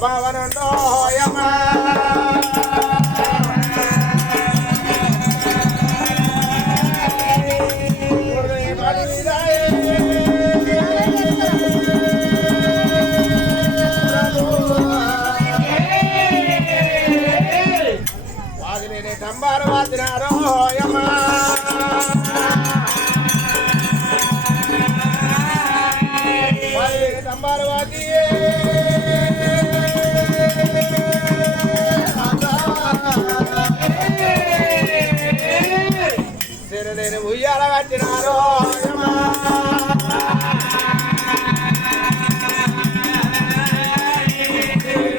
భావనుండో యమా వాదిని తంబారు వాదినారో యమా తంబారు వాది నేను ఉయ్యాల కట్టినారో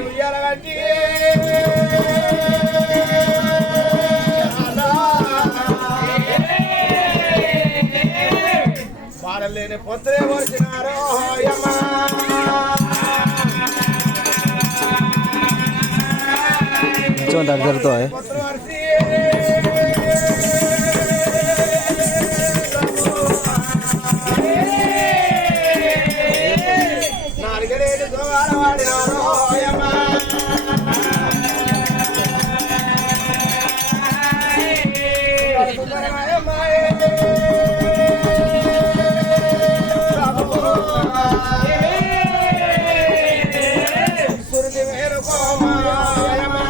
ఉయ్యాల కట్టి వాళ్ళని పొత్తులే కొరిచినారో యమ్మా జరుగుతాయి నాలుగరేడు వాడినారో యమ్మా సురది వేరు కోమాయమా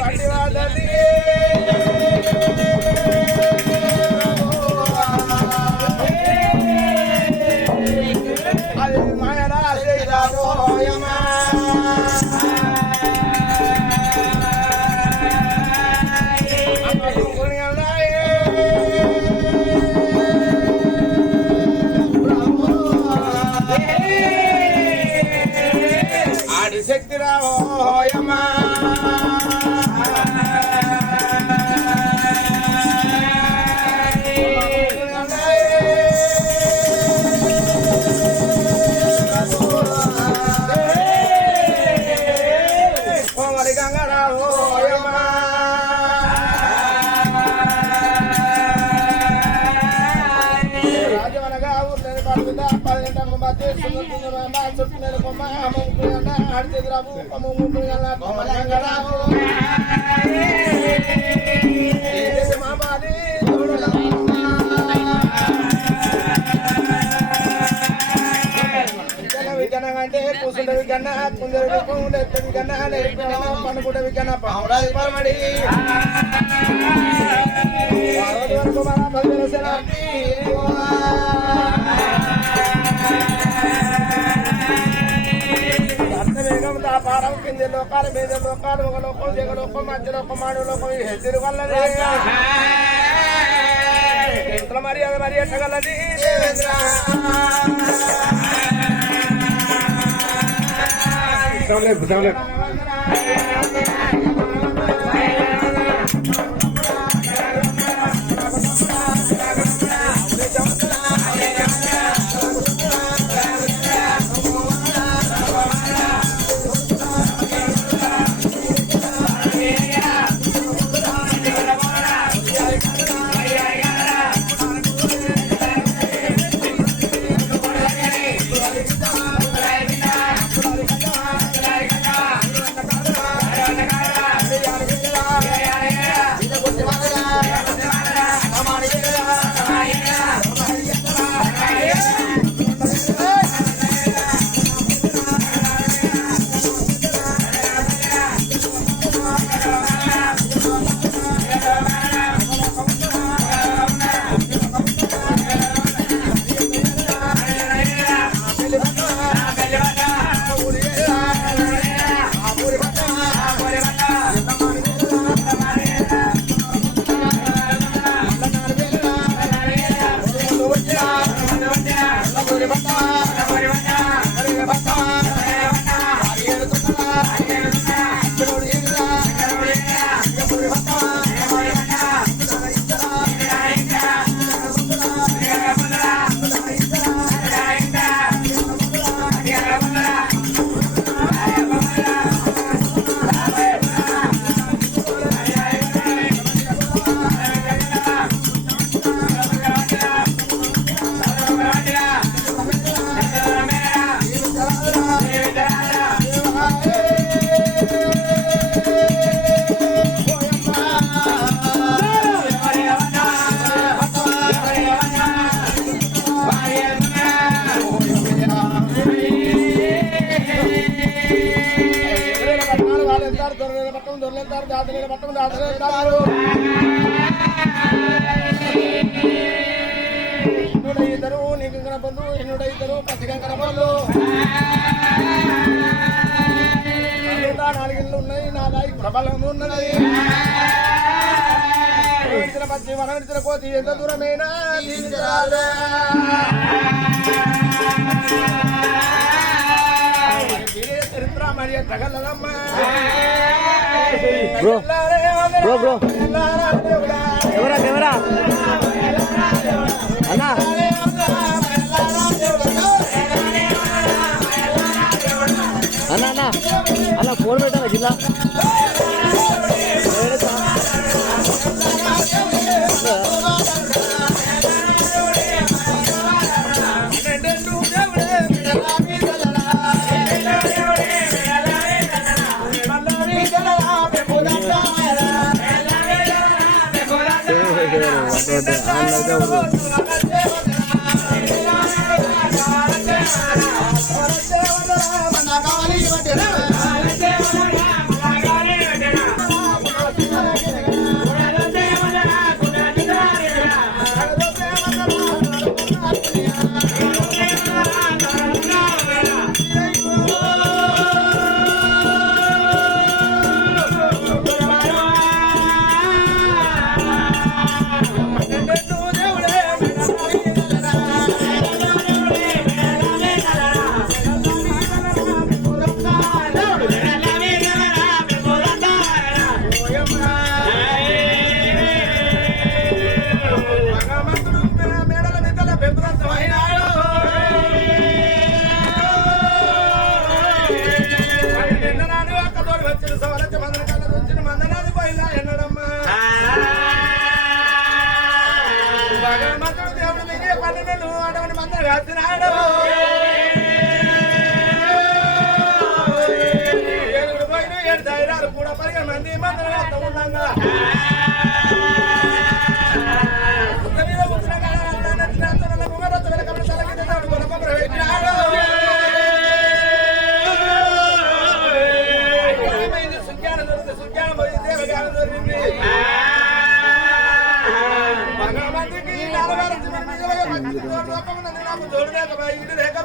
పట్టి వాడది అది మాయరా శ్రీరామో యమా ఆదిశక్తి రావో యమా కోమడి గంగరావో యమా రాజవనగా ఊర్లని పడుతుందా 10 మధ్య చుట్టూ కొమ్మ ఆడితేరావు మా బాధి వికనంటే కూసుండ వికన్న కుందరు వికన్న పండుకుంట వికన్న పావురాది పరమడి వరకు మన భజన వేగం పారం కింద లోకాలు మీద లోకాలు ఒక లోకం జగ లోకం మధ్య లోకం మాడు లోకం హెచ్చరి వల్లనే ఎంత మరి అది మరి ఎట్టగలది దాతని పట్టం దాతలు ఎన్నుడైతరు నీకు కనపడు ఎన్నుడైతరు పసిగంకర పళ్ళు 4 ఇళ్ళు ఉన్నాయి నా దాయి ప్రబలం ఉన్నది పచ్చి వనవిడిచిన కోతి ఎంత దూరమైనా చరిత్ర మరి తగలమ్మా కెమెరా అన్నా అన్నా అన్నా అలా ఫోన్ పెట్టాను జిల్లా కూడా 10 మంది మందరం ఉండగా భగవంతుడికి 4 నాకు తోడు లేక ఇటు లేక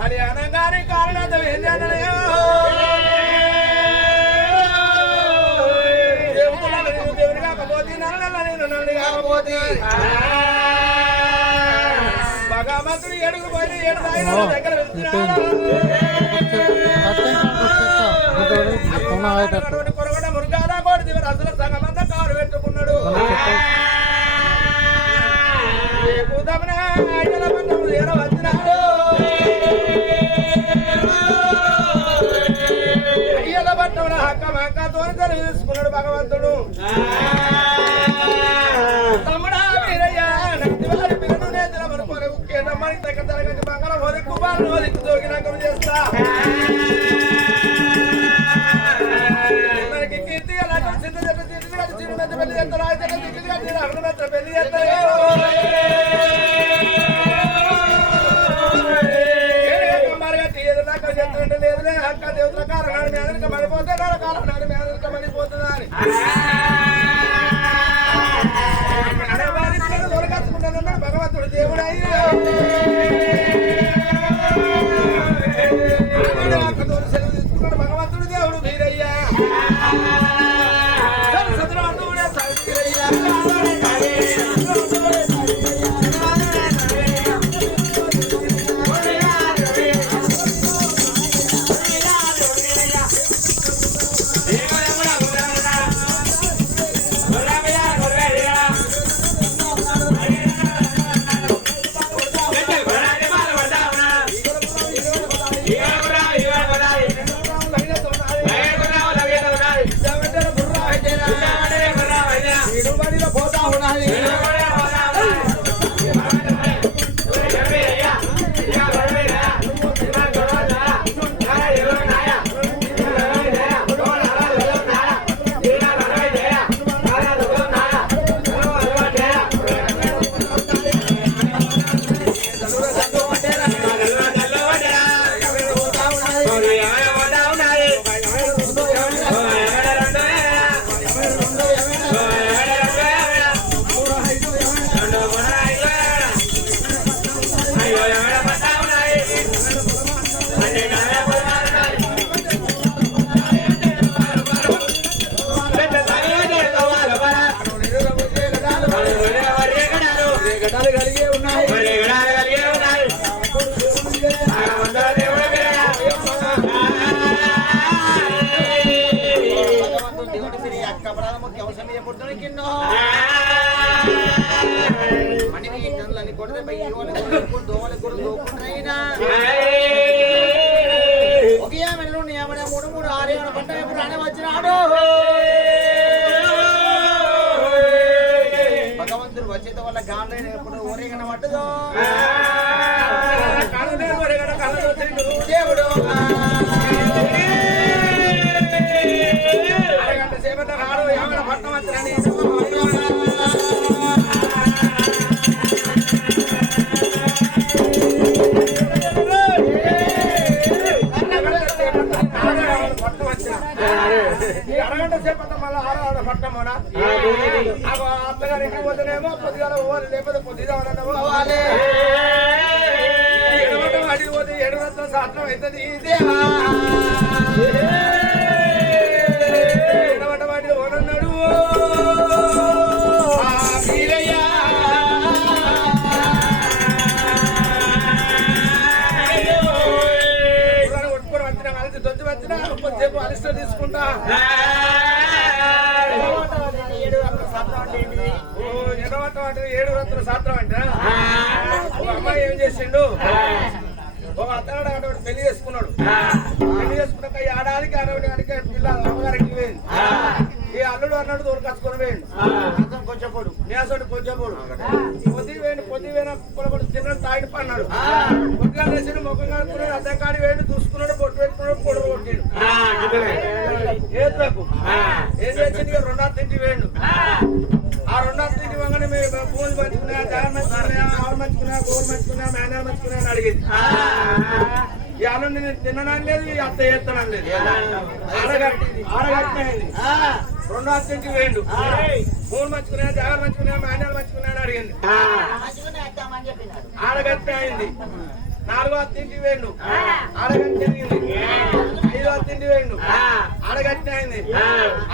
మరి అనగానే కారణం ఏం చేయాలయో దేవుడు కాకపోతే నేను నన్ను కాకపోతే భగవంతుడు 7 పోయి 7 దగ్గర కొరగడ మురుగాల కోడి దివర అసలు సగమంతా కారు పెట్టుకున్నాడు అయ్యల పట్టణ హక్క మక్క తోని తీసుకున్నాడు భగవంతుడు తమ్ముడా వీరయ్య నడివారి పిల్లలు నేతల మనుకోని ఉక్కేటమ్మని దగ్గర తరగతి మంగళ హోది కుమారుడు హోదికి దోగినాకం చేస్తా మనకి కీర్తి అలాంటి సిద్ధ చెట్టు తీర్చి చిన్న మెత్త పెళ్లి చేస్తారు అయితే దిగ్గు అక్కడ మెత్త పెళ్లి చేస్తారు లేదులే అక్క దేవతల కారణాలు మీ అందరికీ మడిపోతే కారణాలు మీ అందరికీ మడిపోతుందని దొరకచ్చుకుంటానన్నాడు భగవంతుడు దేవుడు అయ్యో సెలవు తీసుకున్నాడు భగవంతుడు దేవుడు మీరయ్యా సదురాడుడే సౌకర్యయ్యా పట్టం ఎప్పుడు రానే వచ్చినాడు భగవంతుడు వచ్చేత వల్ల గాంధీ ఎప్పుడు ఊరేగన పట్టదు దేవుడు అరగంట సేపట రాడు ఏమైనా పట్టం వచ్చినని అరగంట సేపట మళ్ళీ ఆడ పట్టమోనా అత్తగారికి పోతేనేమో పొద్దుగాల పోవాలి లేకపోతే పొద్దుగా పోవాలి అడిగి పోతే 7 రత్న శాస్త్రం అవుతుంది దేవా ఎడవట వాటి ఓనన్నాడు కొట్టుకొని వచ్చినా కలిసి దొచ్చి వచ్చినా కొద్దిసేపు అలిస్టర్ తీసుకుంటా ఎడవట వాటి 7 రత్న శాస్త్రం అంటే ఒక అమ్మాయి ఏం చేసిండు ఒక అత్తగాడు అటువంటి పెళ్లి చేసుకున్నాడు పెళ్లి చేసుకున్నాక ఈ ఆడానికి అరవడానికి పిల్ల అమ్మగారికి పోయింది ఈ అల్లుడు అన్నాడు దొరకచ్చుకొని పోయిండు కొంచెం పొడు నేసోడు కొంచెం పొడు పొద్దు పోయిన పొలబడి తిన్నాడు తాగి పన్నాడు పొద్దుగా వేసి ముఖం కడుక్కున్నాడు అద్దం కాడి వేయండి చూసుకున్నాడు బొట్టు పెట్టుకున్నాడు పొడుగు కొట్టిండు ఏతులకు ఏం చేసింది 2 తింటి వేయండు ఆ 2 తింటి వంగనే మేము పూలు మంచుకున్నా జగన్ మంచుకున్నా ఆవులు మంచుకున్నా గోరు మంచుకున్నా మేనాలు మంచుకున్నా అని అడిగింది ఈ అల్లు నేను తినడం లేదు ఈ అత్త చేస్తానం లేదు ఆడగట్టినది 2 తింటి వేయండు పూలు మంచుకున్నా జగన్ మంచుకున్నా మేనాలు మంచుకున్నా అని అడిగింది ఆడగట్టి అయింది 4వ తింటి వేయండు ఆడగట్టి జరిగింది 5వ తింటి వేయండు ఆడగట్టి అయింది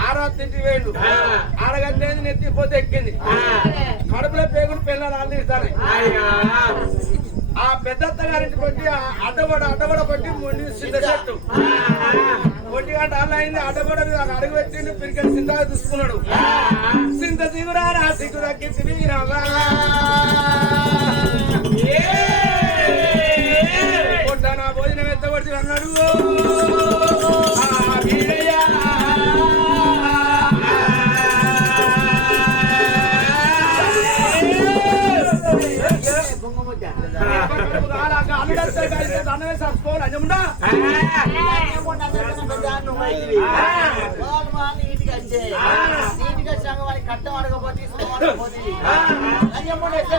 6వ తింటి వేయండు ఆడగట్టి అయింది నెత్తిపోతే ఎక్కింది కడుపులో పేగులు పిల్లలు ఆల్దిస్తాను ఆ పెద్దత్త గారింటికి వచ్చి అడ్డగొడ కొట్టి సిద్ధ చెట్టు 1 గంట అలా అయింది అడ్డగొడ మీద అడుగు పెట్టిండు పిరికెళ్ళి సింతగా చూసుకున్నాడు సింత సిగురా నా సిగురకి తిరిగిరావా నా భోజనం ఎత్తబడి అన్నాడు అన్నమే సర్చుకోవాలి అజముండా నీటికి వచ్చాక వాడికి కట్టం అడగపోతే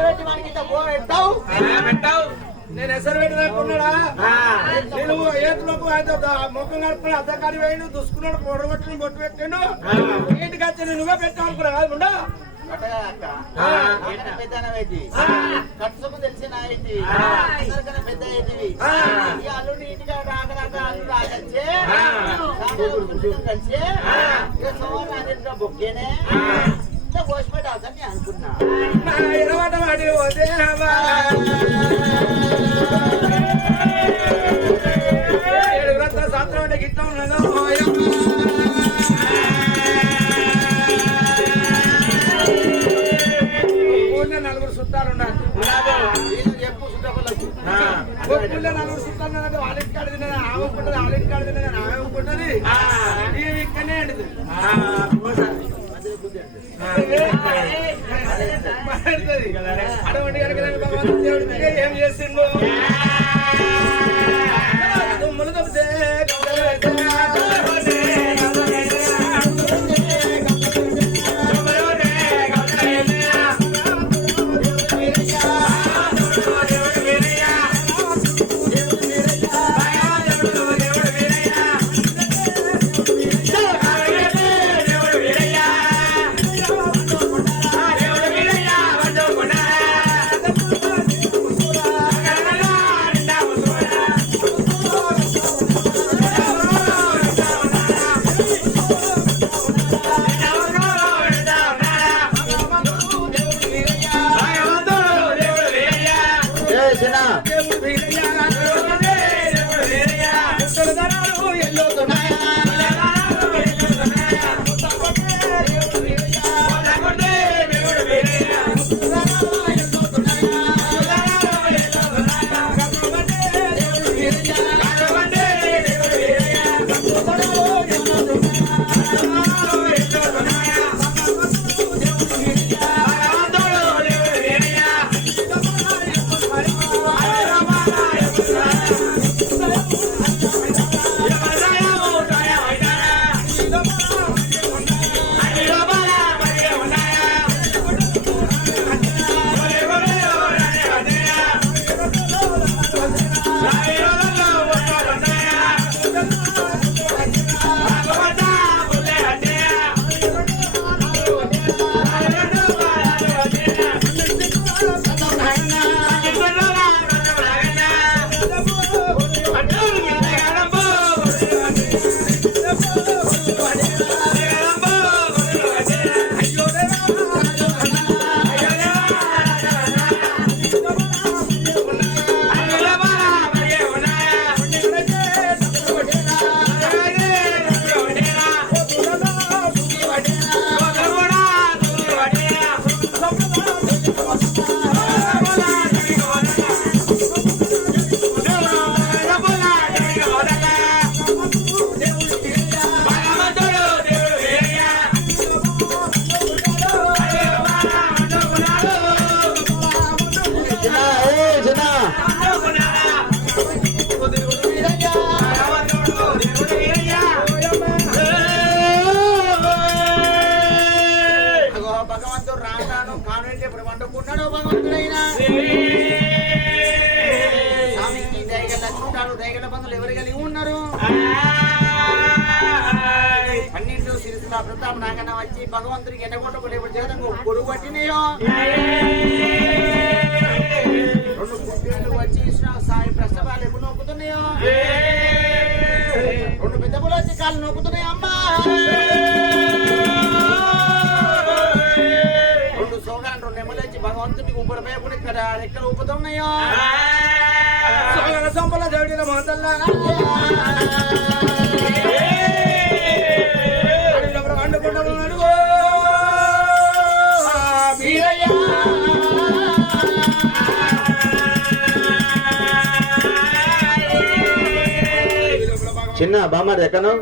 పెట్టి మనకి పెట్టావు నేను ఎసరు పెట్టినాకున్నాడా నేను ఏతులకు ముఖం కడుపుకుని అద్దకాడి వేయండు దుసుకున్నాడు పొడ కొట్టిన బొట్టు పెట్టిండు ఇంటికి వచ్చి నువ్వే పెట్టావు అనుకున్నా కాదు ముండా కట్టుకు తెలిసిన పెద్ద అల్లుడి ఇంటికి రాగచ్చే కలిసే బొక్కేనే కోసి పెట్టాల్సని అనుకున్నా శాస్త్రం అంటే గిట్టం ఉన్నదో నలుగురు చుట్టాలు ఉన్నారు చెప్పు చుట్టపల్లకు 4 చుట్టాలు వాళ్ళకి కాడ తిన్నా ఆమె ఒప్పుకుంటుంది వాళ్ళకి కాడ తిన్నా ఆమె ఒప్పుకుంటుంది ఇవి ఇక్కడనే అండి అటువంటి కనుక భగవంతుడు దేవుడికి ఏం చేసిండు తుమ్ములు తప్పితే ప్రతాప్ నాకన్నా వచ్చి భగవంతుడికి ఎండగొట్టబడి జగదంగా గొడుగు పట్టినాయో రెండు పుట్టేళ్ళు వచ్చి సాయి ప్రశ్నలు ఎప్పుడు నొక్కుతున్నాయో రెండు పెద్దపులు వచ్చి కాళ్ళు నొక్కుతున్నాయి అమ్మా రెండు సోగాలు రెండు నెమ్మలు వచ్చి భగవంతుడికి ఉబ్బడిపోయి ఇక్కడ ఎక్కడ ఊపుతున్నాయో సోగల సంపల దేవుడిన మాతల్లా చిన్న బామ్మారి ఎక్కను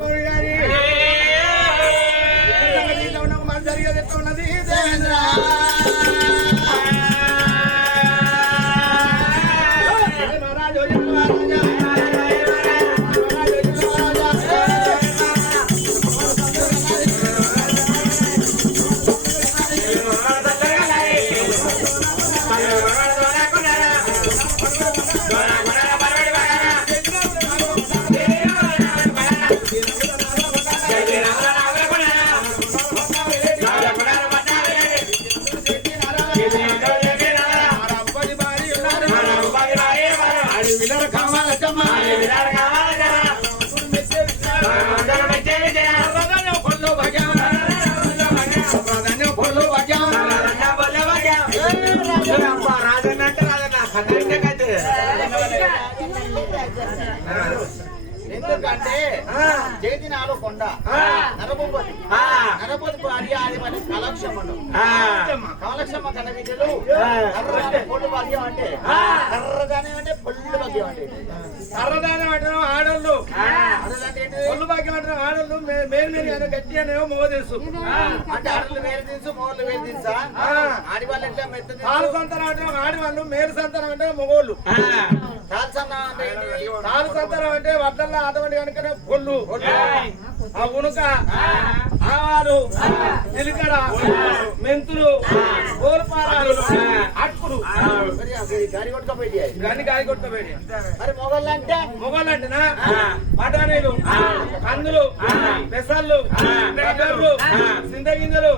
ఎందుకంటే చేతినాలు కొండ నరభూపతి నరభూతి భార్య ఆది మరి కలక్షమ్మను కలక్షమ్మ కన్న బిడ్డలు కర్రగానే పొల్లు భాగ్యం అంటే కర్రగానే అంటే పొల్లు భాగ్యం అంటే కర్రదానం అంటున్నాం ఆడోళ్ళు పొల్లు భాగ్యం అంటున్నాం ఆడోళ్ళు మేలు మీరు గట్టి అనేవో మోవ తెలుసు అంటే ఆడలు వేరు తెలుసు మోళ్ళు వేరు తెలుసా ఆడివాళ్ళు ఎట్లా మెత్త కాలు సంతానం అంటున్నాం ఆడవాళ్ళు మేలు సంతానం అంటే మగోళ్ళు కాలు సంతానం అంటే వడ్డల్లో అటువంటి కనుకనే పొల్లు ఆ ఉనుక ఆవాలు జీలకర్ర మెంతులు గోల్పారాలు అట్టులు గాడి కొట్టుకోపోయి గన్ని గాలి కొట్టుకోపోయి మరి మొగళ్ళు అంటే మొగలు అంటేనా బఠానీలు కందులు పెసళ్ళు గడ్డలు సింతగింజలు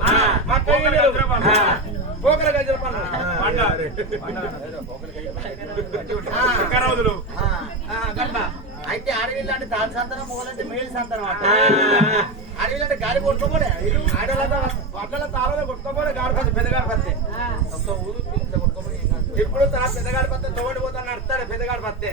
మక్క గింజలు పోకల గజ్జల పండ్లు అయితే అడవిలో అంటే దాని సంతానం మొగలంటే మేలు సంతానం అంటే అడవిలో అంటే గాలి కొట్టుకోపోలే వడ్ల తాళలో కొట్టుకోపోలే గాడిపత్తి పెద్దగాడి పత్తి ఇప్పుడు పెద్దగాడి పత్తి తోడి పోతా నడతాడు పెద్దగాడి పత్తి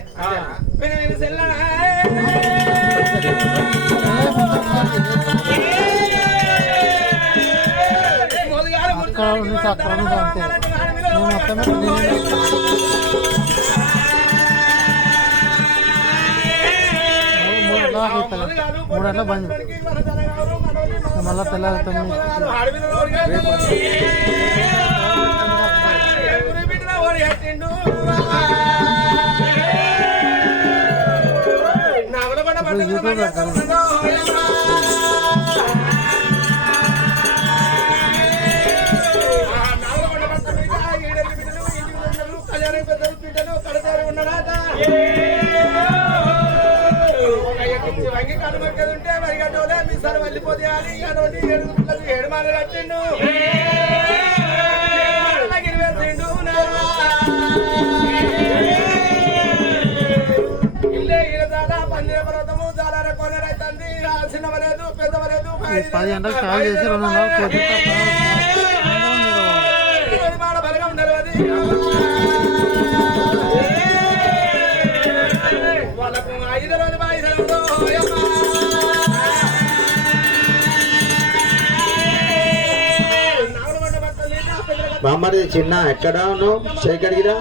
మూడేళ్ళ బంద్ మళ్ళా తెల్లారి 9 యూట్యూబ్ వంగి కనుమొక్కేది ఉంటే మరి గడ్డోలే మీ సార్ వెళ్ళిపోతే అని అటువంటి 7 మాలు కట్టిండు గిరివేసిండు ఇల్లే ఇరదాల పందిర పర్వతము దాలార కొనరైతుంది చిన్నవలేదు పెద్దవలేదు 10 గంటలకు స్టార్ట్ చేసి 2:30 మాడ బలగం తెలియదు వాళ్ళకు 5 రోజులు బాయిసలు బామ్మది చిన్న ఎక్కడ ఉన్నావు శేఖర్గిరా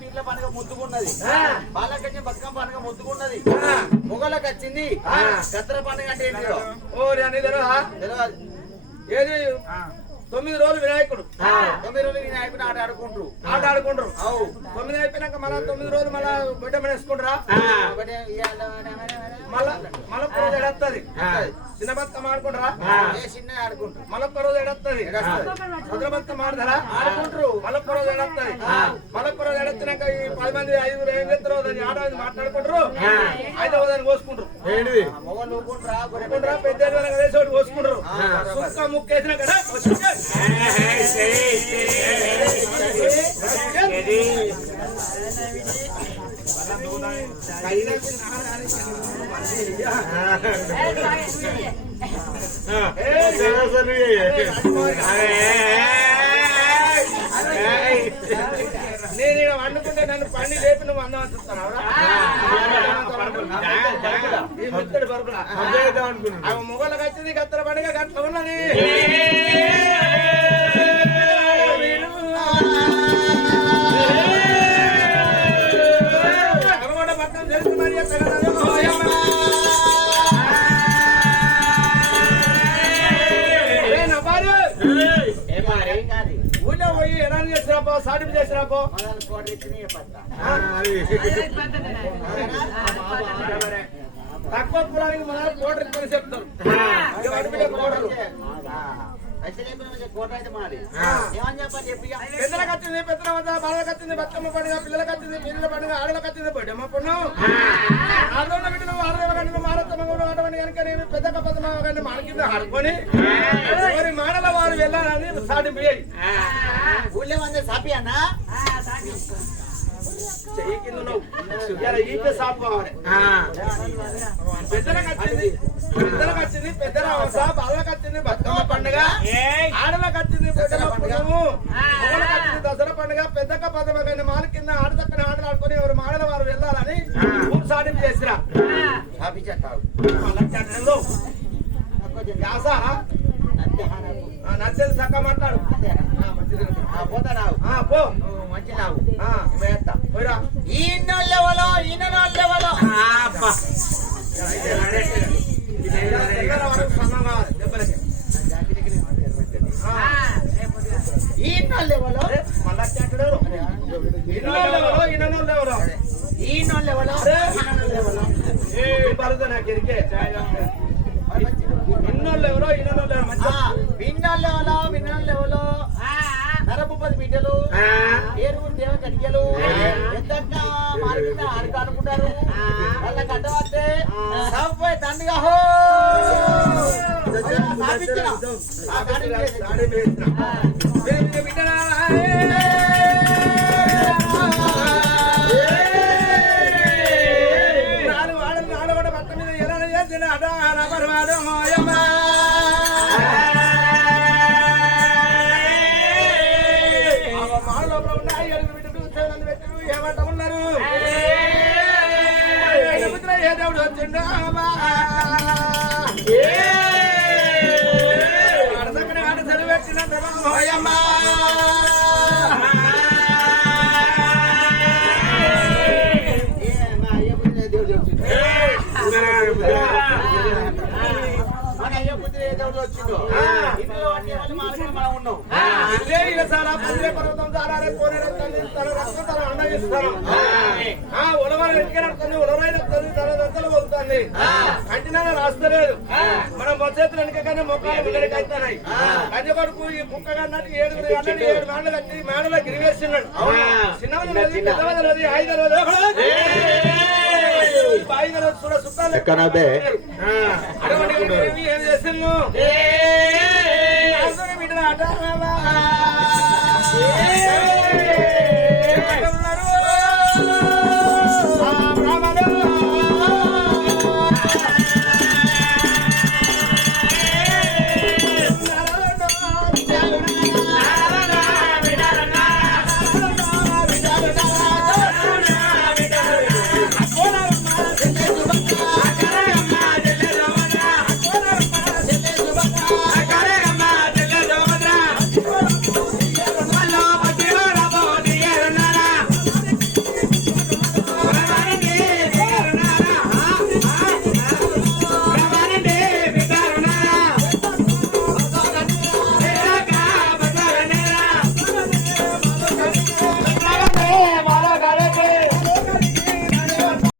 పీర్ల పండుగ ముద్దుకున్నది బాలకచ్చి బతుకమ్మ పండుగ ముద్దుకున్నది మొగలకు వచ్చింది కత్తెర పండుగ అంటే ఏంటిదో తెలియదు ఏది 9 రోజులు వినాయకుడు 9 రోజులు వినాయకుడు ఆట ఆడుకుంటారు 9 అయిపోయినాక మళ్ళా 9 రోజులు మళ్ళా బిడ్డ వేసుకుంటారా మళ్ళొక్క రోజు ఎడత్తది చిన్న బతుకమ్మ ఆడుకుంటారా చిన్న ఆడుకుంటారు మళ్ళొక్క రోజు ఎడత్తది ముద్ర బతుకమ్మ ఆడతారా ఆడుకుంటారు మళ్ళొక్క రోజు ఎడత్తది మళ్ళొక్క రోజు ఎడత్తినాక ఈ 10 మంది 5 ఏం చేస్తారో దాన్ని ఆట మాట్లాడుకుంటారు 5వ దాన్ని కోసుకుంటారు మొగలు పెద్ద వేసేవాడు కోసుకుంటారు సుక్క ముక్కేసిన కదా నేను ఇక వండుకుంటే నన్ను పండి లేపి నువ్వు అందం చూస్తాను మొగలకు వచ్చింది కత్తెర పండుగ గట్ల ఉన్నది పట్టణం తెలుసు మరి ఊళ్ళో పోయి ఎలా చేసిరాపో సాటింపు చేసిరాపో తక్కువ కులానికి మన కోటరీ పని చెప్తారు పెద్దలకు వచ్చింది పెద్దల వద్ద బాలలకు వచ్చింది బతుకమ్మ పండుగ పిల్లలకు వచ్చింది పిల్లల పండుగ ఆడలకు వచ్చింది బొడ్డమ్మ పుణ్యం ఆడలో పెట్టిన ఆడవ గంటలు మారత్తమ్మ ఆడవని కనుక నేను పెద్ద పద్దమ్మ గంట మన కింద ఆడుకొని మరి మాడల వారు వెళ్ళాలని సాటింపు ఊళ్ళో వంద సాపి అన్నా చెయ్యి కింద ఈపే సాపు కావాలి పెద్దలకు వచ్చింది పెద్ద బాలలకు వచ్చింది బతుకమ్మ పండుగ ఆడలకు వచ్చింది పెద్దల పుణ్యము మొగలకు వచ్చింది దసరా పండుగ పెద్దక్క పదవ కానీ మాల కింద ఆడదక్కని ఆటలు ఆడుకొని ఎవరు మాడల వారు వెళ్ళాలని సాటింపు చేసిరా నచ్చేది చక్క మాట్లాడు పోతావు పో మంచి నావు పోయిరా ఈయనోళ్ళెవలో ఈయనోళ్ళెవలో ఈయనోళ్ళెవలో మళ్ళా చెట్టడు ఈయనోళ్ళెవరో ఈయనోళ్ళెవలో పరుదు నాకు ఎరికే ఇన్నోళ్ళెవరో ఈయనోళ్ళెవరో విన్నోళ్ళెవలో విన్నోళ్ళెవలో నరపుపది బిడ్డలు ఏరువురు దేవ కడిగలు ఎంత మార్కెట్ ఆడుకు అనుకుంటారు వాళ్ళ గడ్డ వస్తే సవ్వై తండ్రిగా హో ఆడవాడ పట్ట మీద ఎలా చేసిన అడాడు మోయమ్మా ఏమంట ఉన్నారు ఏ దేవుడు వచ్చిండు ఆడ చదివి పెట్టిన దేవుడు వచ్చిండు ఇందులో అన్ని వాళ్ళు మార్గం మనం ఉన్నాం ఇదే ఇలా సారా పుణ్య పర్వతం సారారే కోనే రక్తాన్ని తన రక్తం తన అండగిస్తాను ఉలవలు ఎట్కే నడుతుంది ఉలవై నడుతుంది తన దత్తలు పోతుంది కంటినా రాస్తలేదు మనం వచ్చేతులు వెనకగానే మొక్కలు ముందరికి అవుతున్నాయి కంచె కొడుకు ఈ కుక్క అన్నట్టు 7 మేడలు కట్టి మేడలో గిరివేస్తున్నాడు చిన్నది పెద్దది 5 రోజు చూడ చుట్టాలు ఏం చేస్తున్నావు బిడ్డ